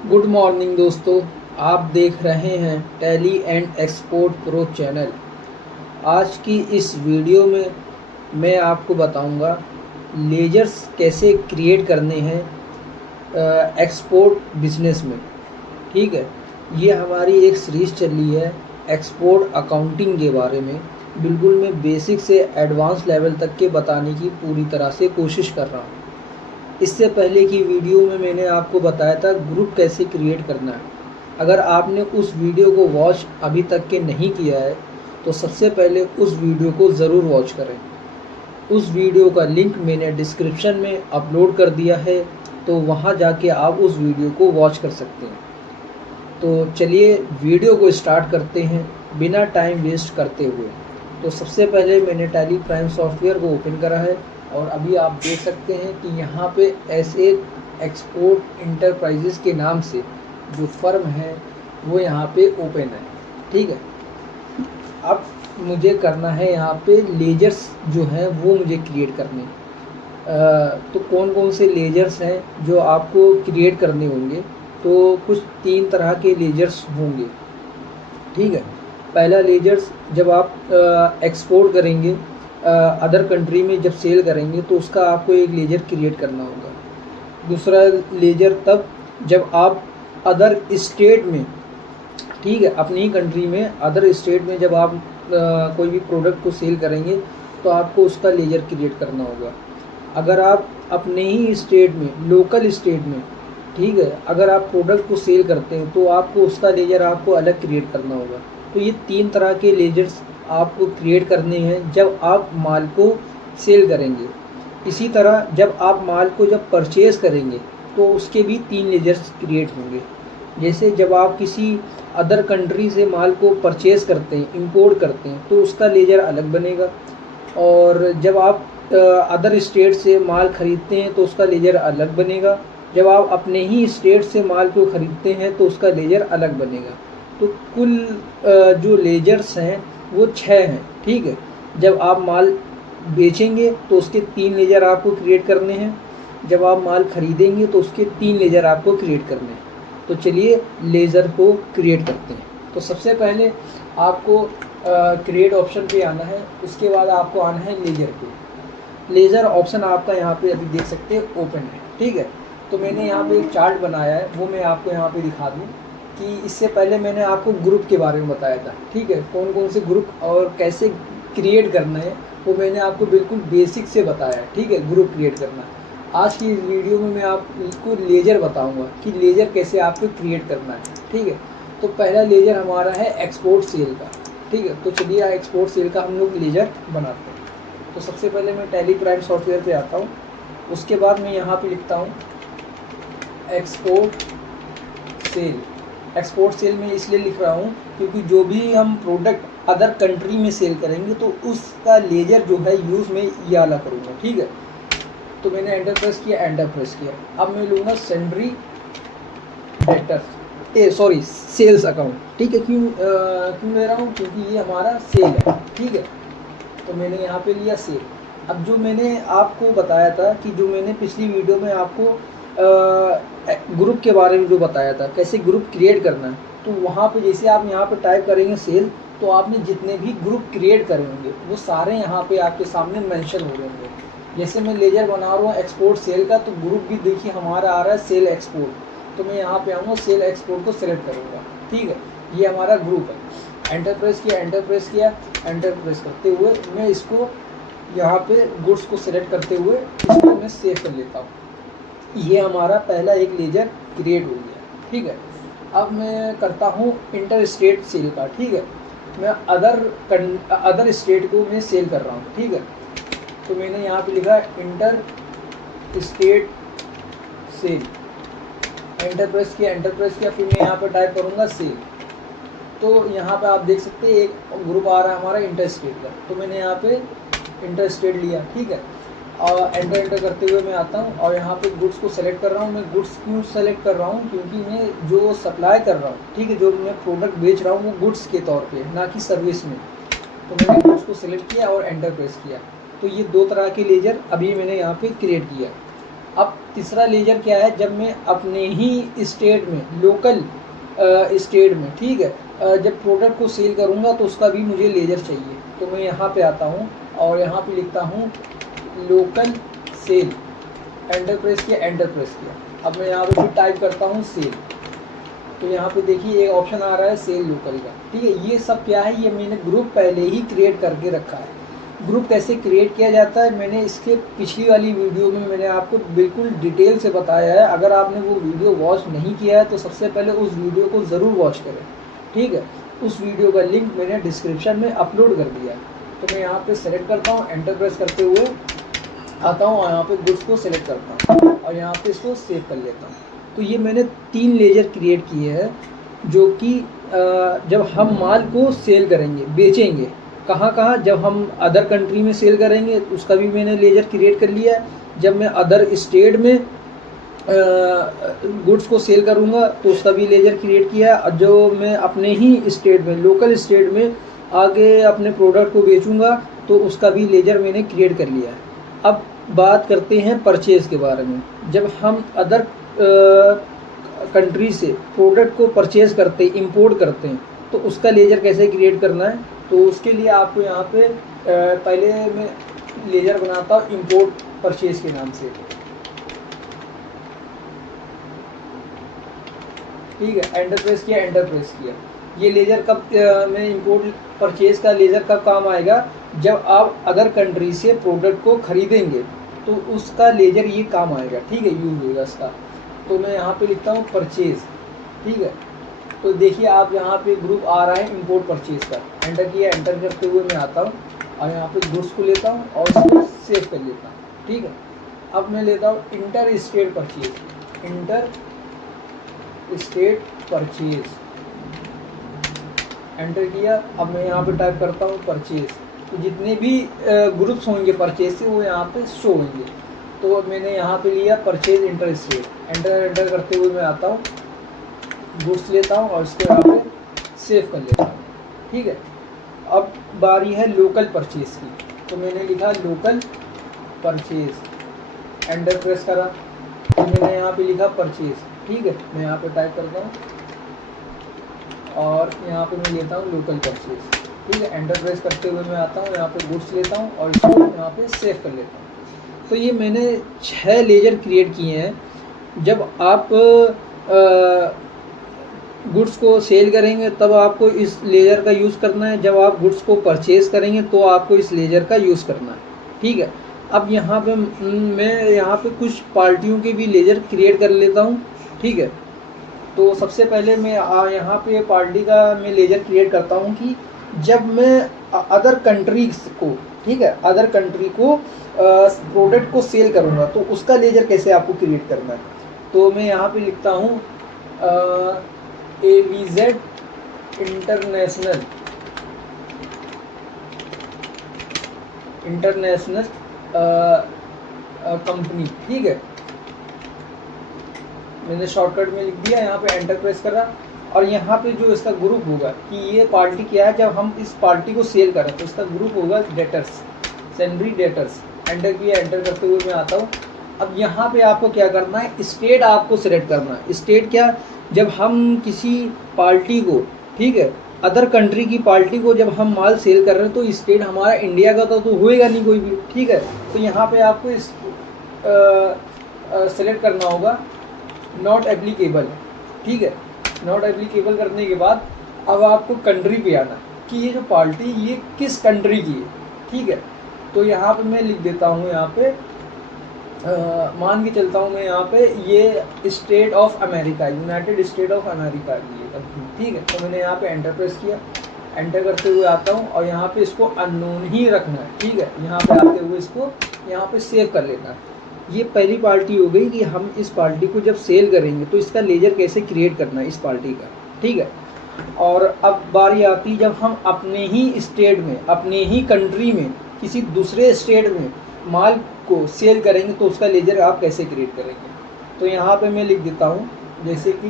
Good morning दोस्तों। आप देख रहे हैं tally and export pro channel. आज की इस वीडियो में मैं आपको बताऊंगा लेजर्स कैसे क्रिएट करने हैं एक्सपोर्ट बिजनेस में। ठीक है, ये हमारी एक सीरीज़ चल रही है एक्सपोर्ट अकाउंटिंग के बारे में। बिल्कुल मैं बेसिक से एडवांस लेवल तक के बताने की पूरी तरह से कोशिश कर रहा हूँ। इससे पहले की वीडियो में मैंने आपको बताया था ग्रुप कैसे क्रिएट करना है। अगर आपने उस वीडियो को वॉच अभी तक के नहीं किया है तो सबसे पहले उस वीडियो को ज़रूर वॉच करें। उस वीडियो का लिंक मैंने डिस्क्रिप्शन में अपलोड कर दिया है, तो वहाँ जाके आप उस वीडियो को वॉच कर सकते हैं। तो चलिए वीडियो को स्टार्ट करते हैं बिना टाइम वेस्ट करते हुए। तो सबसे पहले मैंने टैली प्राइम सॉफ्टवेयर को ओपन करा है और अभी आप देख सकते हैं कि यहाँ पे ऐसे एक्सपोर्ट इंटरप्राइजेस के नाम से जो फर्म है वो यहाँ पे ओपन है। ठीक है, अब मुझे करना है यहाँ पे लेजर्स जो हैं वो मुझे क्रिएट करने। तो कौन कौन से लेजर्स हैं जो आपको क्रिएट करने होंगे, तो कुछ 3 तरह के लेजर्स होंगे। ठीक है, पहला लेजर्स जब आप एक्सपोर्ट करेंगे अदर कंट्री में, जब सेल करेंगे तो उसका आपको एक लेजर क्रिएट करना होगा। दूसरा लेजर तब जब आप अदर स्टेट में, ठीक है, अपनी ही कंट्री में अदर स्टेट में जब आप कोई भी प्रोडक्ट को सेल करेंगे तो आपको उसका लेजर क्रिएट करना होगा। अगर आप अपने ही स्टेट में, लोकल स्टेट में, ठीक है, अगर आप प्रोडक्ट को सेल करते हैं तो आपको उसका लेजर आपको अलग क्रिएट करना होगा। तो ये 3 तरह के लेजर्स आपको क्रिएट करने हैं जब आप माल को सेल करेंगे। इसी तरह जब आप माल को जब परचेज़ करेंगे तो उसके भी 3 लेजर्स क्रिएट होंगे। जैसे जब आप किसी अदर कंट्री से माल को परचेज़ करते हैं, इंपोर्ट करते हैं, तो उसका लेजर अलग बनेगा। और जब आप अदर स्टेट से माल ख़रीदते हैं तो उसका लेजर अलग बनेगा। जब आप अपने ही स्टेट से माल को ख़रीदते हैं तो उसका लेजर अलग बनेगा। तो कुल जो लेजर्स हैं वो 6 हैं। ठीक है, जब आप माल बेचेंगे तो उसके 3 लेजर आपको क्रिएट करने हैं। जब आप माल ख़रीदेंगे तो उसके 3 लेजर आपको क्रिएट करने हैं। तो चलिए लेज़र को क्रिएट करते हैं। तो सबसे पहले आपको क्रिएट ऑप्शन पे आना है, उसके बाद आपको आना है लेज़र पे। लेज़र ऑप्शन आपका यहाँ पे अभी देख सकते हैं ओपन है। ठीक है, तो मैंने यहाँ पे एक चार्ट बनाया है, वो मैं आपको यहाँ पे दिखा दूँ कि इससे पहले मैंने आपको ग्रुप के बारे में बताया था। ठीक है, कौन कौन से ग्रुप और कैसे क्रिएट करना है वो मैंने आपको बिल्कुल बेसिक से बताया है। ठीक है, ग्रुप क्रिएट करना। आज की वीडियो में मैं आपको लेजर बताऊंगा कि लेजर कैसे आपको क्रिएट करना है। ठीक है, तो पहला लेजर हमारा है एक्सपोर्ट सेल का। ठीक है, तो चलिए एक्सपोर्ट सेल का हम लोग लेजर बनाते हैं। तो सबसे पहले मैं टैली प्राइम सॉफ्टवेयर पे आता हूँ, उसके बाद मैं यहाँ पे लिखता हूँ एक्सपोर्ट सेल। एक्सपोर्ट सेल में इसलिए लिख रहा हूँ क्योंकि जो भी हम प्रोडक्ट अदर कंट्री में सेल करेंगे तो उसका लेजर जो है यूज़ में ये वाला करूँगा। ठीक है, तो मैंने एंटर प्रेस किया, एंटर प्रेस किया। अब मैं लूँगा sundry debtor, sorry sales account. ठीक है, क्यों ले रहा हूँ, क्योंकि ये हमारा सेल है। ठीक है, तो मैंने यहाँ पे लिया सेल। अब जो मैंने आपको बताया था कि जो मैंने पिछली वीडियो में आपको ग्रुप के बारे में जो बताया था कैसे ग्रुप क्रिएट करना है, तो वहाँ पे जैसे आप यहाँ पे टाइप करेंगे सेल, तो आपने जितने भी ग्रुप क्रिएट करे होंगे वो सारे यहाँ पे आपके सामने मेंशन हो रहे होंगे। जैसे मैं लेजर बना रहा हूँ एक्सपोर्ट सेल का, तो ग्रुप भी देखिए हमारा आ रहा है सेल एक्सपोर्ट। तो मैं यहाँ पे आऊँगा, सेल एक्सपोर्ट को सिलेक्ट करूँगा। ठीक है, ये हमारा ग्रुप है। एंटर प्रेस किया, एंटर प्रेस किया, एंटर प्रेस करते हुए मैं इसको यहाँ पे गुड्स को सिलेक्ट करते हुए इसको मैं सेव कर लेता हूँ। ये हमारा पहला एक लेजर क्रिएट हो गया। ठीक है, अब मैं करता हूँ इंटर स्टेट सेल का। ठीक है, मैं अदर स्टेट को मैं सेल कर रहा हूँ। ठीक है, तो मैंने यहाँ पे लिखा inter state sale. Enter press किया, एंटर प्रेस किया, फिर मैं यहाँ पे टाइप करूँगा सेल। तो यहाँ पे आप देख सकते हैं एक ग्रुप आ रहा है हमारा इंटर स्टेट का, तो मैंने यहाँ पे इंटर स्टेट लिया। ठीक है, और एंटर करते हुए मैं आता हूँ और यहाँ पे गुड्स को सेलेक्ट कर रहा हूँ। मैं गुड्स क्यों सेलेक्ट कर रहा हूँ, क्योंकि मैं जो सप्लाई कर रहा हूँ, ठीक है, जो मैं प्रोडक्ट बेच रहा हूँ वो गुड्स के तौर पे, ना कि सर्विस में। तो मैंने गुड्स को सेलेक्ट किया और एंटर प्रेस किया। तो ये 2 तरह के लेजर अभी मैंने यहाँ पे क्रिएट किया। अब तीसरा लेजर क्या है, जब मैं अपने ही स्टेट में, लोकल स्टेट में, ठीक है, जब प्रोडक्ट को सेल करूँगा तो उसका भी मुझे लेजर चाहिए। तो मैं यहाँ पे आता हूँ और यहाँ पे लिखता हूँ लोकल सेल, एंटर प्रेस किया, एंटर प्रेस किया। अब मैं यहाँ पे फिर टाइप करता हूँ सेल, तो यहाँ पे देखिए एक ऑप्शन आ रहा है सेल लोकल का, ठीक है। ये सब क्या है, ये मैंने ग्रुप पहले ही क्रिएट करके रखा है। ग्रुप कैसे क्रिएट किया जाता है मैंने इसके पिछली वाली वीडियो में मैंने आपको बिल्कुल डिटेल से बताया है। अगर आपने वो वीडियो वॉच नहीं किया है तो सबसे पहले उस वीडियो को ज़रूर वॉच करें, ठीक है। उस वीडियो का लिंक मैंने डिस्क्रिप्शन में अपलोड कर दिया है। तो मैं यहाँ पे सेलेक्ट करता हूँ, एंटर प्रेस करते हुए आता हूँ और यहाँ पे गुड्स को सिलेक्ट करता हूँ और यहाँ पे इसको सेव कर लेता हूँ। तो ये मैंने 3 लेजर क्रिएट किए हैं, जो कि जब हम माल को सेल करेंगे, बेचेंगे, कहाँ कहाँ, जब हम अदर कंट्री में सेल करेंगे तो उसका भी मैंने लेजर क्रिएट कर लिया है। जब मैं अदर स्टेट में गुड्स को सेल करूँगा तो उसका भी लेजर क्रिएट किया है। और जो मैं अपने ही स्टेट में, लोकल स्टेट में आगे अपने प्रोडक्ट को बेचूँगा तो उसका भी लेजर मैंने क्रिएट कर लिया है। अब बात करते हैं परचेज़ के बारे में। जब हम अदर कंट्री से प्रोडक्ट को परचेज़ करते, इंपोर्ट करते हैं, तो उसका लेजर कैसे क्रिएट करना है, तो उसके लिए आपको यहाँ पे पहले मैं लेजर बनाता हूँ इंपोर्ट परचेज़ के नाम से, ठीक है। एंटर प्रेस किया, एंटर प्रेस किया। ये लेजर कब में इंपोर्ट परचेज़ का लेजर कब काम आएगा, जब आप अदर कंट्री से प्रोडक्ट को ख़रीदेंगे तो उसका लेजर ये काम आएगा, ठीक है, यूज़ होगा इसका। तो मैं यहाँ पे लिखता हूँ परचेज़, ठीक है। तो देखिए आप यहाँ पे ग्रुप आ रहा है इंपोर्ट परचेज़ का, एंटर किया, एंटर करते हुए मैं आता हूँ और यहाँ पे गुड्स को लेता हूँ और उसको सेव कर लेता हूँ, ठीक है। अब मैं लेता हूँ inter state purchase, inter state purchase, enter किया। अब मैं यहाँ पे टाइप करता हूँ परचेज़, तो जितने भी ग्रुप्स होंगे परचेज़ से वो यहाँ पे शो होंगे। तो मैंने यहाँ पे लिया परचेज़ इंटर स्टेट, एंटर करते हुए मैं आता हूँ, गुड्स लेता हूँ और इसको यहाँ पे सेव कर लेता हूँ, ठीक है। अब बारी है लोकल परचेज़ की, तो मैंने लिखा लोकल परचेज़, एंटर प्रेस करा, तो मैंने यहाँ पे लिखा परचेज़, ठीक है। मैं यहाँ पे टाइप करता हूँ और यहाँ पे मैं लेता हूँ लोकल परचेज़, ठीक है। एंटर प्रेस करते हुए मैं आता हूँ, यहाँ पे गुड्स लेता हूँ और इसको यहाँ पे सेव कर लेता हूँ। तो ये मैंने 6 लेजर क्रिएट किए हैं। जब आप गुड्स को सेल करेंगे तब आपको इस लेजर का यूज़ करना है, जब आप गुड्स को परचेज़ करेंगे तो आपको इस लेजर का यूज़ करना है, ठीक है। अब यहाँ पे मैं यहाँ पे कुछ पार्टियों के भी लेजर क्रिएट कर लेता हूँ, ठीक है। तो सबसे पहले मैं यहाँ पे पार्टी का मैं लेजर क्रिएट करता हूँ कि जब मैं अदर कंट्रीज को, ठीक है, अदर कंट्री को प्रोडक्ट को सेल करूँगा तो उसका लेजर कैसे आपको क्रिएट करना है। तो मैं यहाँ पे लिखता हूँ AVZ इंटरनेशनल कंपनी, ठीक है। मैंने शॉर्टकट में लिख दिया, यहाँ पे एंटर प्रेस करा और यहाँ पे जो इसका ग्रुप होगा कि ये पार्टी क्या है, जब हम इस पार्टी को सेल करें तो इसका ग्रुप होगा डेटर्स, सैलरी डेटर्स। एंटर किया, एंटर करते हुए मैं आता हूँ। अब यहाँ पे आपको क्या करना है, स्टेट आपको सिलेक्ट करना है। स्टेट क्या, जब हम किसी पार्टी को, ठीक है, अदर कंट्री की पार्टी को जब हम माल सेल कर रहे हैं तो स्टेट हमारा इंडिया का तो होएगा नहीं कोई भी, ठीक है। तो यहाँ पे आपको इस सेलेक्ट करना होगा नॉट एप्लीकेबल, ठीक है। नॉट एप्लीकेबल करने के बाद अब आपको कंट्री पे आना कि ये जो पार्टी ये किस कंट्री की है, ठीक है। तो यहाँ पे मैं लिख देता हूँ, यहाँ पे मान के चलता हूँ मैं यहाँ पे ये state of America, United state of America की है, ठीक है। तो मैंने यहाँ पे एंटर प्रेस किया, एंटर करते हुए आता हूँ और यहाँ पे इसको अननोन ही रखना है, ठीक है। यहाँ पे आते हुए इसको यहाँ पे सेव कर लेना है। ये पहली पार्टी हो गई कि हम इस पार्टी को जब सेल करेंगे तो इसका लेजर कैसे क्रिएट करना है इस पार्टी का, ठीक है। और अब बारी आती जब हम अपने ही स्टेट में, अपने ही कंट्री में किसी दूसरे स्टेट में माल को सेल करेंगे तो उसका लेजर आप कैसे क्रिएट करेंगे। तो यहाँ पे मैं लिख देता हूँ जैसे कि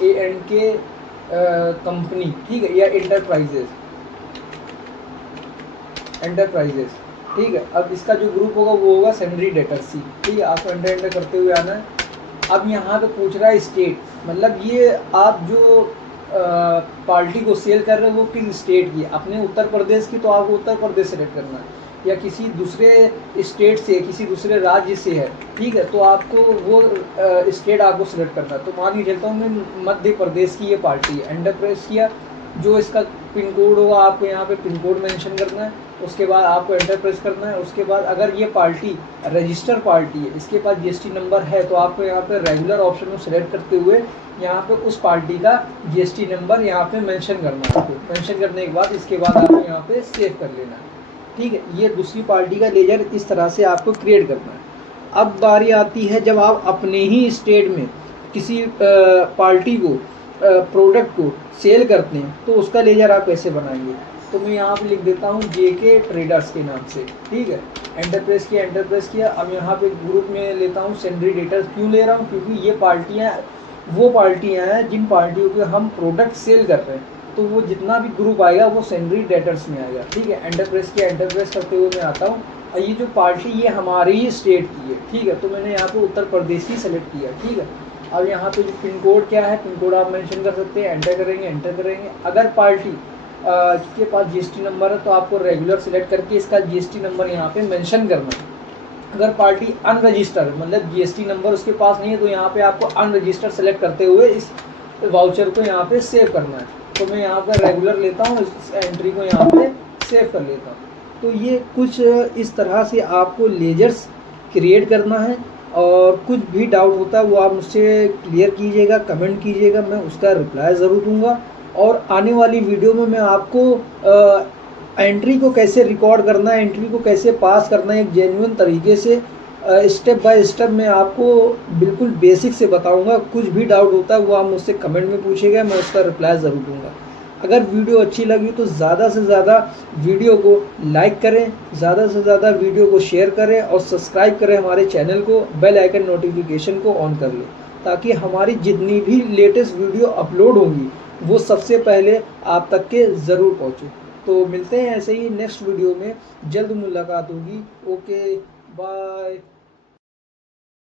A&K कंपनी, ठीक है, या इंटरप्राइजेज, एंटरप्राइजेस, ठीक है। अब इसका जो ग्रुप होगा वो होगा सैंडरी डेटर्स सी, ठीक है। आपको एंटर करते हुए आना है। अब यहाँ पे पूछ रहा है स्टेट, मतलब ये आप जो पार्टी को सेल कर रहे हो वो किस स्टेट की, अपने उत्तर प्रदेश की तो आपको उत्तर प्रदेश सेलेक्ट करना है, या किसी दूसरे स्टेट से, किसी दूसरे राज्य से है, ठीक है, तो आपको वो स्टेट आपको सेलेक्ट करना है। तो मान के चलता हूँ मैं मध्य प्रदेश की ये पार्टी है, एंटर प्रेस किया। जो इसका पिन कोड होगा आपको यहाँ पे पिन कोड मेंशन करना है, उसके बाद आपको एंटर प्रेस करना है। उसके बाद अगर ये पार्टी रजिस्टर पार्टी है, इसके पास जीएसटी नंबर है, तो आपको यहाँ पे रेगुलर ऑप्शन को सिलेक्ट करते हुए यहाँ पे उस पार्टी का जीएसटी नंबर यहाँ पे मेंशन करना है। मेंशन करने के बाद इसके बाद आपको यहाँ पे सेव कर लेना है, ठीक है। ये दूसरी पार्टी का लेजर इस तरह से आपको क्रिएट करना है। अब बारी आती है जब आप अपने ही स्टेट में किसी पार्टी को प्रोडक्ट को सेल करते हैं तो उसका लेजर आप कैसे बनाएंगे। तो मैं यहाँ पे लिख देता हूँ जेके ट्रेडर्स के नाम से, ठीक है। एंटर प्रेस किया। अब यहाँ पे ग्रुप में लेता हूँ सैंडरी डेटर्स। क्यों ले रहा हूँ, क्योंकि ये पार्टियाँ वो पार्टियाँ हैं जिन पार्टियों के हम प्रोडक्ट सेल कर रहे हैं, तो वो जितना भी ग्रुप आएगा वो सैंडरी डेटर्स में आएगा, ठीक है। एंटर प्रेस करते हुए मैं आता हूँ। और ये जो पार्टी ये हमारी ही स्टेट की है, ठीक है, तो मैंने यहाँ पे उत्तर प्रदेश ही सेलेक्ट किया, ठीक है। अब यहाँ पे जो पिन कोड क्या है, पिन कोड आप मेंशन कर सकते हैं। एंटर करेंगे। अगर पार्टी के पास जीएसटी नंबर है तो आपको रेगुलर सिलेक्ट करके इसका जीएसटी नंबर यहाँ पे मेंशन करना है। अगर पार्टी अनरजिस्टर्ड मतलब जीएसटी नंबर उसके पास नहीं है तो यहाँ पे आपको अनरजिस्टर्ड सेलेक्ट करते हुए इस वाउचर को यहाँ पे सेव करना है। तो मैं यहाँ पर रेगुलर लेता हूँ, इस एंट्री को यहाँ पे सेव कर लेता हूँ। तो ये कुछ इस तरह से आपको लेजर्स क्रिएट करना है। और कुछ भी डाउट होता है वो आप मुझसे क्लियर कीजिएगा, कमेंट कीजिएगा, मैं उसका रिप्लाई ज़रूर दूंगा। और आने वाली वीडियो में मैं आपको एंट्री को कैसे रिकॉर्ड करना है, एंट्री को कैसे पास करना है एक जेन्युइन तरीके से स्टेप बाय स्टेप मैं आपको बिल्कुल बेसिक से बताऊंगा। कुछ भी डाउट होता है वो आप मुझसे कमेंट में पूछिएगा, मैं उसका रिप्लाई ज़रूर दूंगा। अगर वीडियो अच्छी लगी तो ज़्यादा से ज़्यादा वीडियो को लाइक करें, ज़्यादा से ज़्यादा वीडियो को शेयर करें और सब्सक्राइब करें हमारे चैनल को, बेल आइकन नोटिफिकेशन को ऑन कर लें ताकि हमारी जितनी भी लेटेस्ट वीडियो अपलोड होंगी वो सबसे पहले आप तक के ज़रूर पहुँचे। तो मिलते हैं ऐसे ही नेक्स्ट वीडियो में, जल्द मुलाकात होगी। Okay bye.